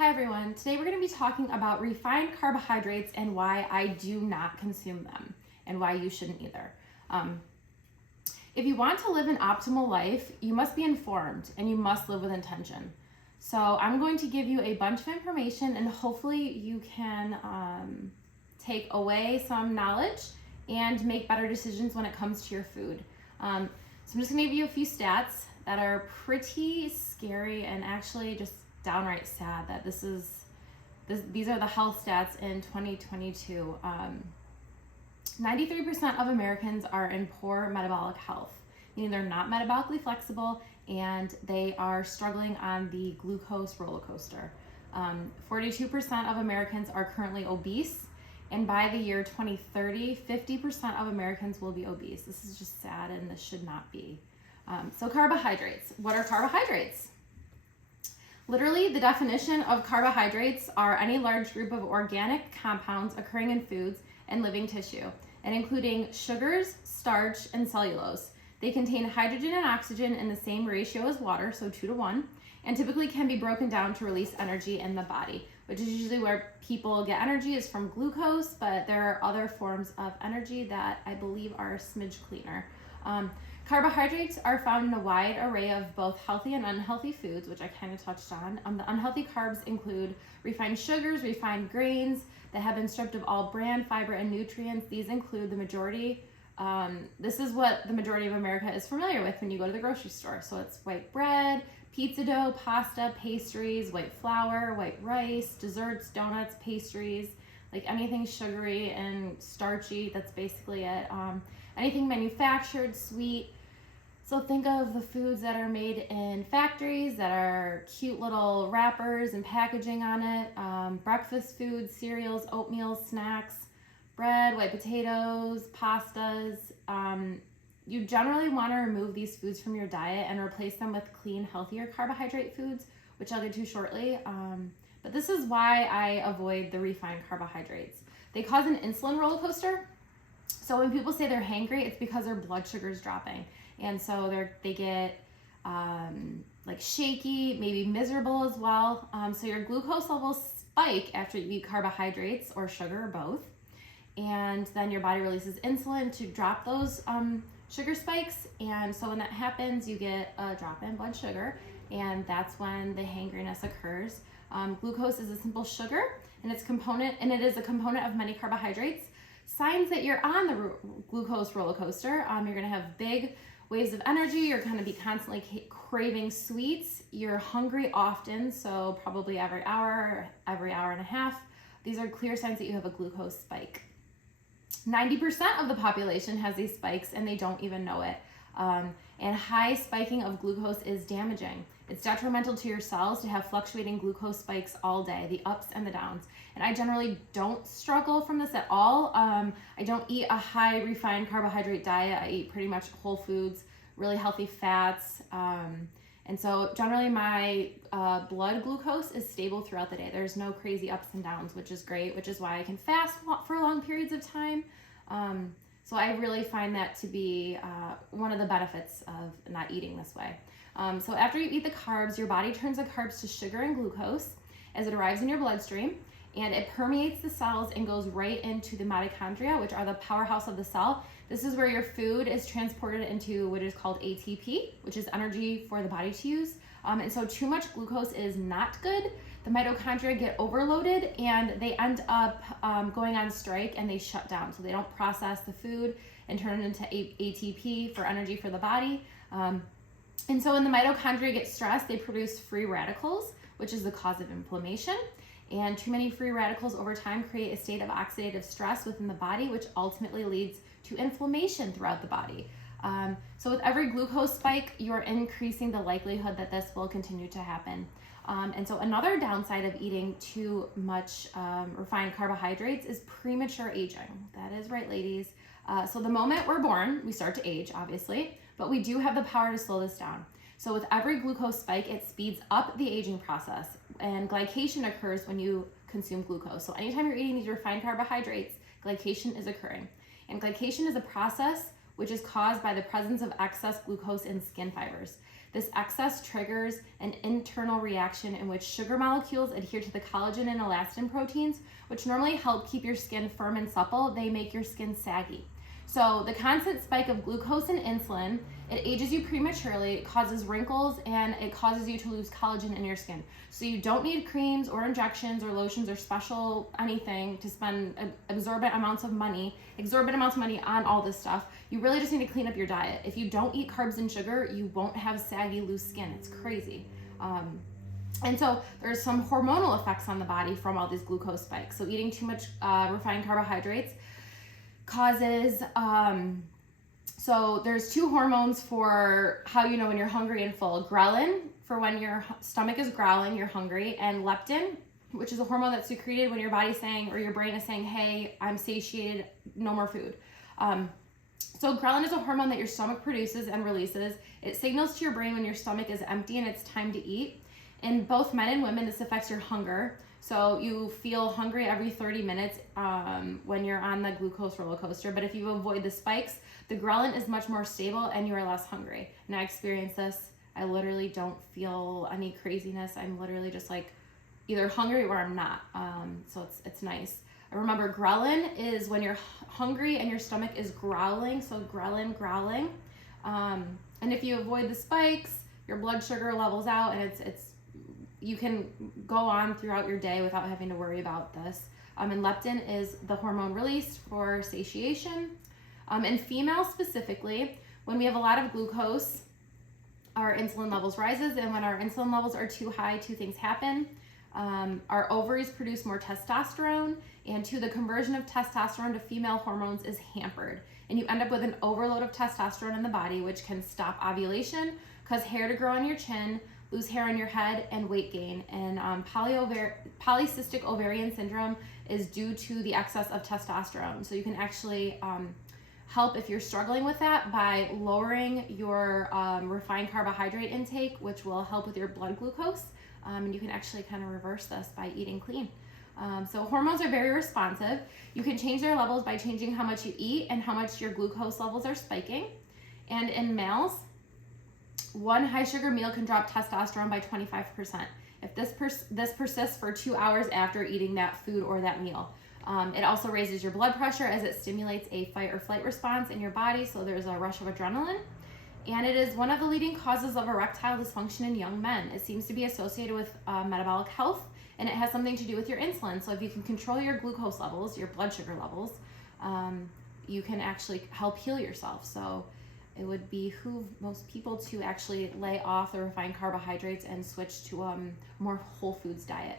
Hi everyone, today we're going to be talking about refined carbohydrates and why I do not consume them and why you shouldn't either. If you want to live an optimal life, you must be informed and you must live with intention. So I'm going to give you a bunch of information and hopefully you can take away some knowledge and make better decisions when it comes to your food. So I'm just going to give you a few stats that are pretty scary and actually just downright sad that these are the health stats in 2022. 93% of Americans are in poor metabolic health, meaning they're not metabolically flexible and they are struggling on the glucose roller coaster. 42% of Americans are currently obese, and by the year 2030, 50% of Americans will be obese. This is just sad and this should not be. So carbohydrates. What are carbohydrates? Literally, the definition of carbohydrates are any large group of organic compounds occurring in foods and living tissue, and including sugars, starch, and cellulose. They contain hydrogen and oxygen in the same ratio as water, so 2-to-1, and typically can be broken down to release energy in the body, which is usually where people get energy is from glucose, but there are other forms of energy that I believe are a smidge cleaner. Carbohydrates are found in a wide array of both healthy and unhealthy foods, which I kind of touched on. The unhealthy carbs include refined sugars, refined grains that have been stripped of all bran, fiber, and nutrients. These include the majority. This is what the majority of America is familiar with when you go to the grocery store. So it's white bread, pizza dough, pasta, pastries, white flour, white rice, desserts, donuts, pastries, like anything sugary and starchy. That's basically it. Anything manufactured, sweet. So think of the foods that are made in factories that are cute little wrappers and packaging on it. Breakfast foods, cereals, oatmeal, snacks, bread, white potatoes, pastas. You generally want to remove these foods from your diet and replace them with clean, healthier carbohydrate foods, which I'll get to shortly. But this is why I avoid the refined carbohydrates. They cause an insulin roller coaster. So when people say they're hangry, it's because their blood sugar is dropping. And so they get like shaky, maybe miserable as well. So your glucose levels spike after you eat carbohydrates or sugar or both. And then your body releases insulin to drop those sugar spikes. And so when that happens, you get a drop in blood sugar. And that's when the hangriness occurs. Glucose is a simple sugar and it is a component of many carbohydrates. Signs that you're on the glucose roller coaster, you're gonna have big waves of energy, you're gonna be constantly craving sweets, you're hungry often, so probably every hour and a half. These are clear signs that you have a glucose spike. 90% of the population has these spikes and they don't even know it. And high spiking of glucose is damaging. It's detrimental to your cells to have fluctuating glucose spikes all day, the ups and the downs. And I generally don't struggle from this at all. I don't eat a high refined carbohydrate diet. I eat pretty much whole foods, really healthy fats. And so generally my blood glucose is stable throughout the day. There's no crazy ups and downs, which is great, which is why I can fast for long periods of time. So I really find that to be one of the benefits of not eating this way. So after you eat the carbs, your body turns the carbs to sugar and glucose as it arrives in your bloodstream, and it permeates the cells and goes right into the mitochondria, which are the powerhouse of the cell. This is where your food is transported into what is called ATP, which is energy for the body to use. And so too much glucose is not good. The mitochondria get overloaded and they end up going on strike and they shut down. So they don't process the food and turn it into ATP for energy for the body. And so when the mitochondria get stressed, they produce free radicals, which is the cause of inflammation. And too many free radicals over time create a state of oxidative stress within the body, which ultimately leads to inflammation throughout the body. So with every glucose spike, you're increasing the likelihood that this will continue to happen. And so another downside of eating too much refined carbohydrates is premature aging. That is right, ladies. So the moment we're born, we start to age, obviously, but we do have the power to slow this down. So with every glucose spike, it speeds up the aging process, and glycation occurs when you consume glucose. So anytime you're eating these refined carbohydrates, glycation is occurring. And glycation is a process which is caused by the presence of excess glucose in skin fibers. This excess triggers an internal reaction in which sugar molecules adhere to the collagen and elastin proteins, which normally help keep your skin firm and supple. They make your skin saggy. So the constant spike of glucose and insulin, it ages you prematurely, it causes wrinkles, and it causes you to lose collagen in your skin. So you don't need creams or injections or lotions or special anything to spend exorbitant amounts of money on all this stuff. You really just need to clean up your diet. If you don't eat carbs and sugar, you won't have saggy, loose skin. It's crazy. And so there's some hormonal effects on the body from all these glucose spikes. So eating too much refined carbohydrates causes, so there's two hormones for how you know when you're hungry and full. Ghrelin, for when your stomach is growling, you're hungry, and leptin, which is a hormone that's secreted when your body's saying, or your brain is saying, hey, I'm satiated, no more food. So ghrelin is a hormone that your stomach produces and releases. It signals to your brain when your stomach is empty and it's time to eat. In both men and women, this affects your hunger. So you feel hungry every 30 minutes when you're on the glucose roller coaster. But if you avoid the spikes, the ghrelin is much more stable and you are less hungry. And I experience this. I literally don't feel any craziness. I'm literally just like either hungry or I'm not. So it's nice. I remember ghrelin is when you're hungry and your stomach is growling. So ghrelin, growling. And if you avoid the spikes, your blood sugar levels out, and you can go on throughout your day without having to worry about this. And leptin is the hormone released for satiation. In females specifically, when we have a lot of glucose, our insulin levels rises, and when our insulin levels are too high, two things happen. Our ovaries produce more testosterone, and the conversion of testosterone to female hormones is hampered. And you end up with an overload of testosterone in the body, which can stop ovulation, cause hair to grow on your chin, lose hair on your head, and weight gain. And polycystic ovarian syndrome is due to the excess of testosterone. So you can actually help if you're struggling with that by lowering your refined carbohydrate intake, which will help with your blood glucose. And you can actually kind of reverse this by eating clean. So hormones are very responsive. You can change their levels by changing how much you eat and how much your glucose levels are spiking. And in males, one high sugar meal can drop testosterone by 25%. If this persists for 2 hours after eating that food or that meal. It also raises your blood pressure as it stimulates a fight or flight response in your body, so there's a rush of adrenaline. And it is one of the leading causes of erectile dysfunction in young men. It seems to be associated with metabolic health, and it has something to do with your insulin. So if you can control your glucose levels, your blood sugar levels, you can actually help heal yourself. So it would behoove most people to actually lay off the refined carbohydrates and switch to a more whole foods diet.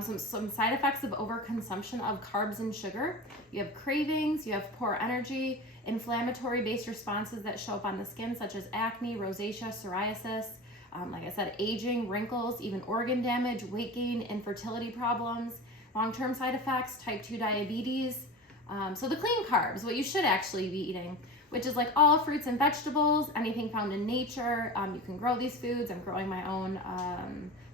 Some side effects of overconsumption of carbs and sugar. You have cravings, you have poor energy, inflammatory based responses that show up on the skin, such as acne, rosacea, psoriasis, like I said, aging, wrinkles, even organ damage, weight gain, infertility problems, long-term side effects, type 2 diabetes. So the clean carbs, what you should actually be eating, which is like all fruits and vegetables, anything found in nature. You can grow these foods. I'm growing my own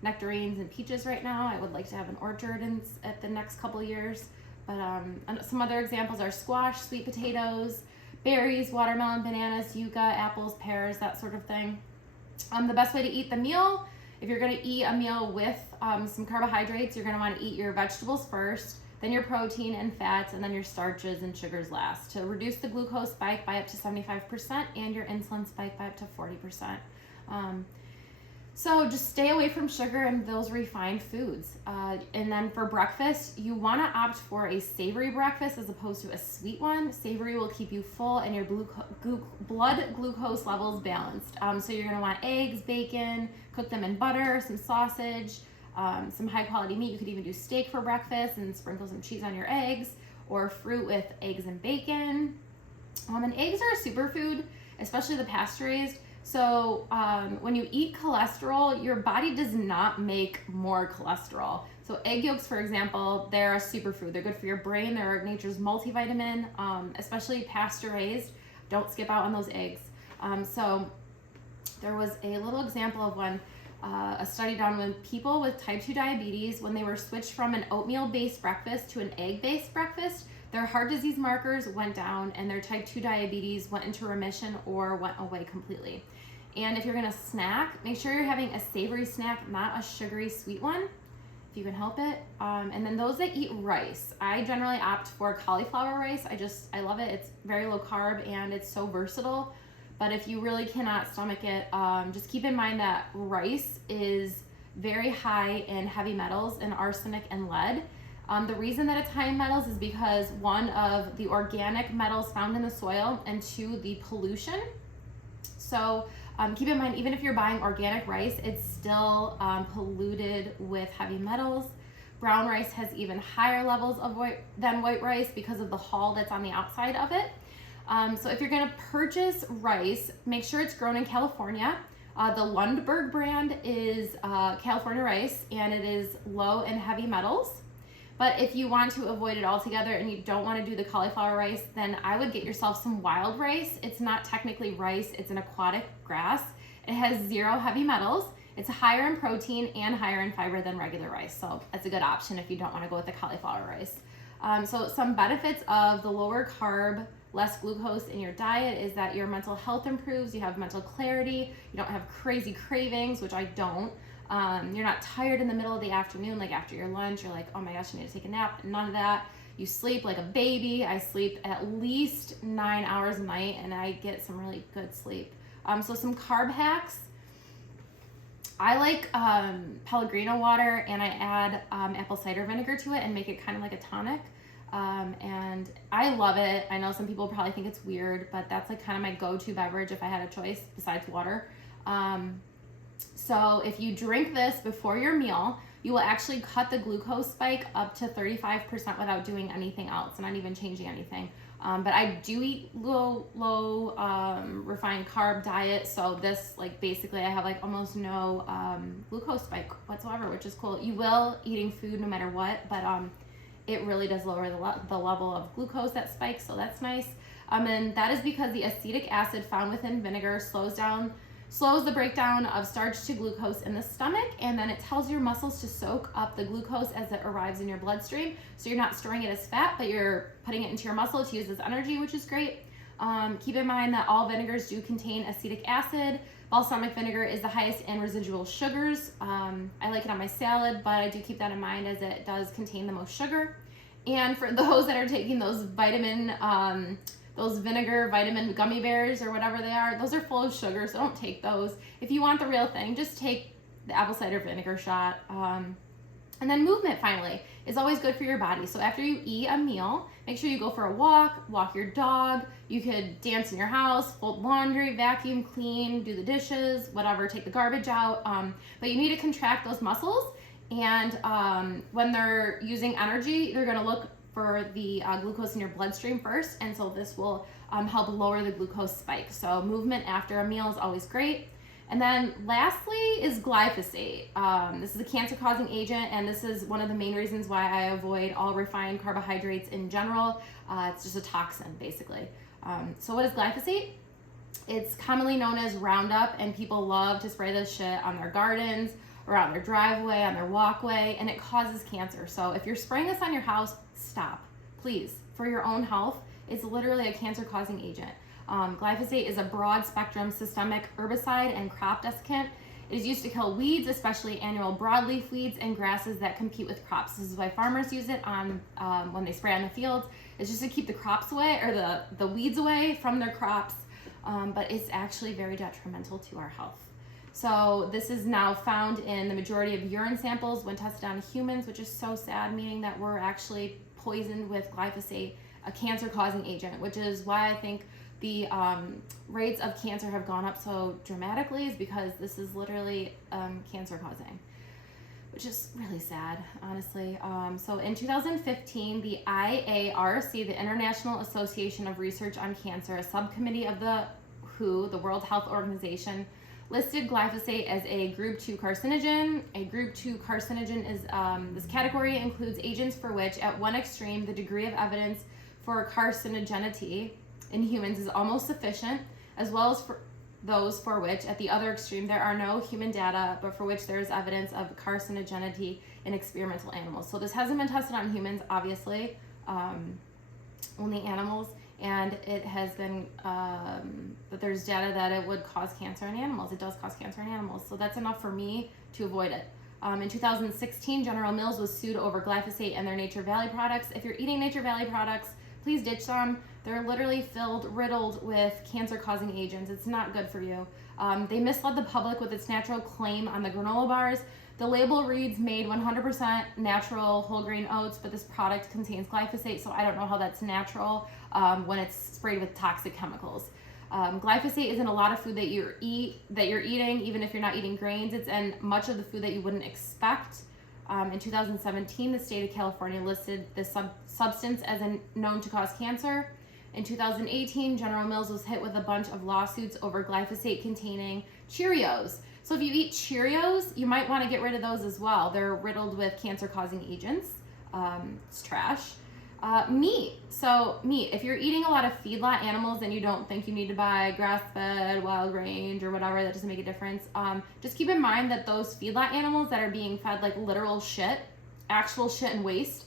nectarines and peaches right now. I would like to have an orchard at the next couple of years. But some other examples are squash, sweet potatoes, berries, watermelon, bananas, yucca, apples, pears, that sort of thing. The best way to eat the meal, if you're going to eat a meal with some carbohydrates, you're going to want to eat your vegetables first, then your protein and fats, and then your starches and sugars last, to reduce the glucose spike by up to 75% and your insulin spike by up to 40%. So just stay away from sugar and those refined foods. And then for breakfast, you want to opt for a savory breakfast as opposed to a sweet one. Savory will keep you full and your blood glucose levels balanced. So you're going to want eggs, bacon, cook them in butter, some sausage, some high quality meat. You could even do steak for breakfast and sprinkle some cheese on your eggs, or fruit with eggs and bacon. And eggs are a superfood, especially the pasture raised. So when you eat cholesterol, your body does not make more cholesterol. So egg yolks, for example, they're a superfood. They're good for your brain. They're nature's multivitamin, especially pasture raised. Don't skip out on those eggs. So there was a little example of when a study done with people with type 2 diabetes, when they were switched from an oatmeal-based breakfast to an egg-based breakfast, their heart disease markers went down and their type 2 diabetes went into remission or went away completely. And if you're gonna snack, make sure you're having a savory snack, not a sugary sweet one, if you can help it. And then those that eat rice, I generally opt for cauliflower rice. I love it. It's very low carb and it's so versatile. But if you really cannot stomach it, just keep in mind that rice is very high in heavy metals and arsenic and lead. The reason that it's high in metals is because one of the organic metals found in the soil, and two, the pollution. So keep in mind, even if you're buying organic rice, it's still polluted with heavy metals. Brown rice has even higher levels of than white rice because of the hull that's on the outside of it. So if you're gonna purchase rice, make sure it's grown in California. The Lundberg brand is California rice, and it is low in heavy metals. But if you want to avoid it altogether and you don't want to do the cauliflower rice, then I would get yourself some wild rice. It's not technically rice, it's an aquatic grass. It has 0 heavy metals. It's higher in protein and higher in fiber than regular rice. So that's a good option if you don't want to go with the cauliflower rice. So some benefits of the lower carb, less glucose in your diet is that your mental health improves, you have mental clarity, you don't have crazy cravings, which I don't. You're not tired in the middle of the afternoon, like after your lunch, you're like, oh my gosh, I need to take a nap. None of that. You sleep like a baby. I sleep at least 9 hours a night, and I get some really good sleep. So some carb hacks. I like Pellegrino water, and I add apple cider vinegar to it and make it kind of like a tonic. And I love it. I know some people probably think it's weird, but that's like kind of my go-to beverage if I had a choice besides water. So if you drink this before your meal, you will actually cut the glucose spike up to 35% without doing anything else, not even changing anything. But I do eat low refined carb diet. So this, like, basically I have like almost no glucose spike whatsoever, which is cool. You will eating food no matter what, but it really does lower the level of glucose that spikes. So that's nice. And that is because the acetic acid found within vinegar slows the breakdown of starch to glucose in the stomach, and then it tells your muscles to soak up the glucose as it arrives in your bloodstream. So you're not storing it as fat, but you're putting it into your muscle to use as energy, which is great. Keep in mind that all vinegars do contain acetic acid. Balsamic vinegar is the highest in residual sugars. I like it on my salad, but I do keep that in mind as it does contain the most sugar. And for those that are taking those those vinegar vitamin gummy bears or whatever they are, those are full of sugar, so don't take those. If you want the real thing, just take the apple cider vinegar shot. And then movement, finally, is always good for your body. So after you eat a meal, make sure you go for a walk your dog. You could dance in your house, fold laundry, vacuum, clean, do the dishes, whatever, take the garbage out. But you need to contract those muscles. And when they're using energy, they're gonna look for the glucose in your bloodstream first, and so this will help lower the glucose spike. So movement after a meal is always great. And then lastly is glyphosate. This is a cancer-causing agent, and this is one of the main reasons why I avoid all refined carbohydrates in general. It's just a toxin, basically. So what is glyphosate? It's commonly known as Roundup, and people love to spray this shit on their gardens, around their driveway, on their walkway, and it causes cancer. So if you're spraying this on your house, stop, please, for your own health. It's literally a cancer-causing agent. Glyphosate is a broad-spectrum systemic herbicide and crop desiccant. It is used to kill weeds, especially annual broadleaf weeds and grasses that compete with crops. This is why farmers use it on when they spray on the fields. It's just to keep the crops away, or the weeds away from their crops, but it's actually very detrimental to our health. So this is now found in the majority of urine samples when tested on humans, which is so sad, meaning that we're actually poisoned with glyphosate, a cancer-causing agent, which is why I think the rates of cancer have gone up so dramatically, is because this is literally cancer-causing, which is really sad, honestly. So in 2015, the IARC, the International Association of Research on Cancer, a subcommittee of the WHO, the World Health Organization, listed glyphosate as a group 2 carcinogen. A group 2 carcinogen is, this category includes agents for which, at one extreme, the degree of evidence for carcinogenity in humans is almost sufficient, as well as for those for which, at the other extreme, there are no human data, but for which there is evidence of carcinogenity in experimental animals. So this hasn't been tested on humans, obviously, only animals. And it has been, that there's data that it would cause cancer in animals. It does cause cancer in animals. So that's enough for me to avoid it. In 2016, General Mills was sued over glyphosate and their Nature Valley products. If you're eating Nature Valley products, please ditch them. They're literally riddled with cancer-causing agents. It's not good for you. They misled the public with its natural claim on the granola bars. The label reads made 100% natural whole grain oats, but this product contains glyphosate, so I don't know how that's natural when it's sprayed with toxic chemicals. Glyphosate is in a lot of food that you're eating, even if you're not eating grains. It's in much of the food that you wouldn't expect. In 2017, the state of California listed this substance as known to cause cancer. In 2018, General Mills was hit with a bunch of lawsuits over glyphosate containing Cheerios. So if you eat Cheerios, you might want to get rid of those as well. They're riddled with cancer-causing agents. It's trash. Meat. So meat, if you're eating a lot of feedlot animals and you don't think you need to buy grass-fed, wild range, or whatever, that doesn't make a difference. Just keep in mind that those feedlot animals that are being fed like literal shit, actual shit and waste,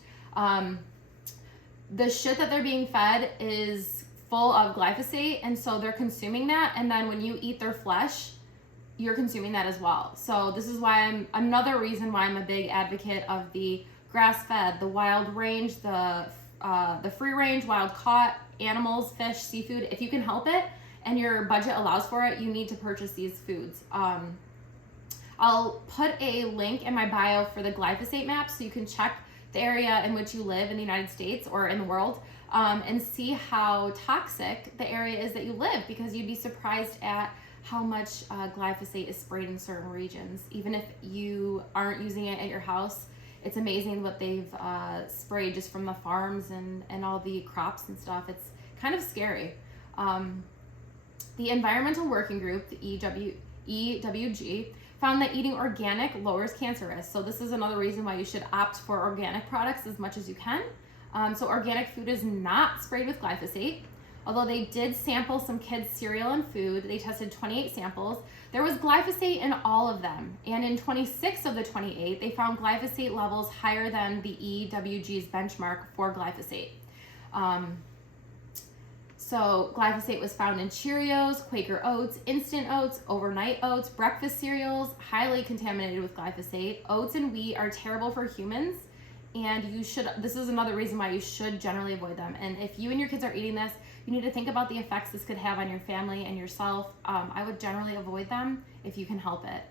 the shit that they're being fed is full of glyphosate, and so they're consuming that, and then when you eat their flesh, you're consuming that as well. So this is why another reason why I'm a big advocate of the grass-fed, the wild range, the free range, wild caught animals, fish, seafood. If you can help it and your budget allows for it, you need to purchase these foods. I'll put a link in my bio for the glyphosate map so you can check the area in which you live in the United States or in the world, and see how toxic the area is that you live, because you'd be surprised at how much glyphosate is sprayed in certain regions. Even if you aren't using it at your house, it's amazing what they've sprayed just from the farms and all the crops and stuff. It's kind of scary. The Environmental Working Group, the EWG, found that eating organic lowers cancer risk. So this is another reason why you should opt for organic products as much as you can. So organic food is not sprayed with glyphosate. Although they did sample some kids' cereal and food, they tested 28 samples. There was glyphosate in all of them. And in 26 of the 28, they found glyphosate levels higher than the EWG's benchmark for glyphosate. So glyphosate was found in Cheerios, Quaker Oats, instant oats, overnight oats, breakfast cereals, highly contaminated with glyphosate. Oats and wheat are terrible for humans, and this is another reason why you should generally avoid them. And if you and your kids are eating this, you need to think about the effects this could have on your family and yourself. I would generally avoid them if you can help it.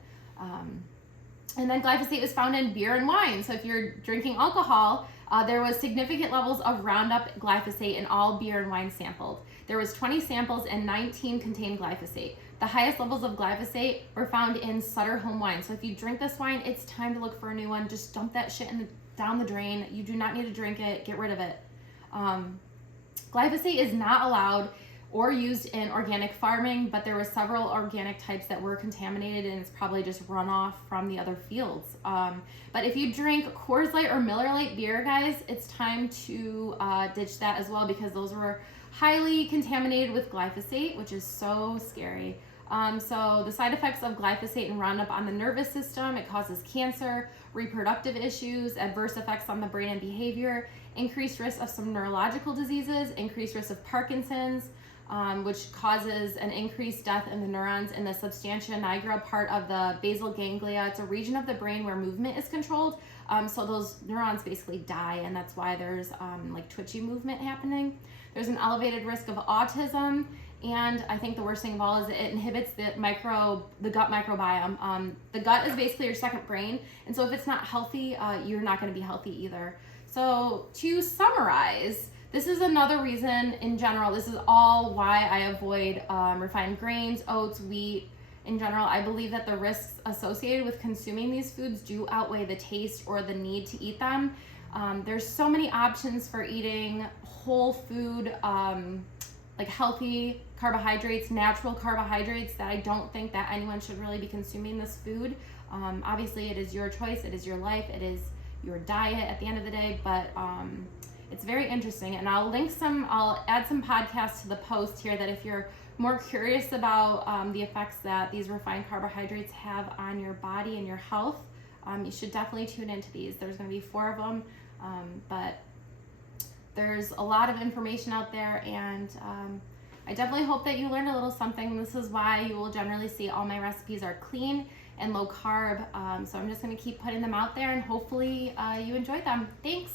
And then glyphosate was found in beer and wine. So if you're drinking alcohol, there was significant levels of Roundup glyphosate in all beer and wine sampled. There was 20 samples and 19 contained glyphosate. The highest levels of glyphosate were found in Sutter Home wine. So if you drink this wine, it's time to look for a new one. Just dump that shit down the drain. You do not need to drink it. Get rid of it. Glyphosate is not allowed or used in organic farming, but there were several organic types that were contaminated, and it's probably just runoff from the other fields. But if you drink Coors Light or Miller Lite beer, guys, it's time to ditch that as well, because those were highly contaminated with glyphosate, which is so scary. So the side effects of glyphosate and Roundup on the nervous system: it causes cancer, reproductive issues, adverse effects on the brain and behavior, increased risk of some neurological diseases, increased risk of Parkinson's, which causes an increased death in the neurons in the substantia nigra part of the basal ganglia. It's a region of the brain where movement is controlled. So those neurons basically die, and that's why there's like twitchy movement happening. There's an elevated risk of autism, and I think the worst thing of all is it inhibits the gut microbiome. The gut is basically your second brain, and so if it's not healthy, you're not going to be healthy either. So to summarize, this is another reason in general. This is all why I avoid refined grains, oats, wheat. In general, I believe that the risks associated with consuming these foods do outweigh the taste or the need to eat them. There's so many options for eating whole food, like healthy carbohydrates, natural carbohydrates, that I don't think that anyone should really be consuming this food. Obviously, it is your choice, it is your life, it is your diet at the end of the day, but it's very interesting. And I'll add some podcasts to the post here, that if you're more curious about the effects that these refined carbohydrates have on your body and your health, you should definitely tune into these. There's going to be 4 of them, but There's a lot of information out there, and I definitely hope that you learned a little something. This is why you will generally see all my recipes are clean and low carb. So I'm just going to keep putting them out there, and hopefully you enjoy them. Thanks.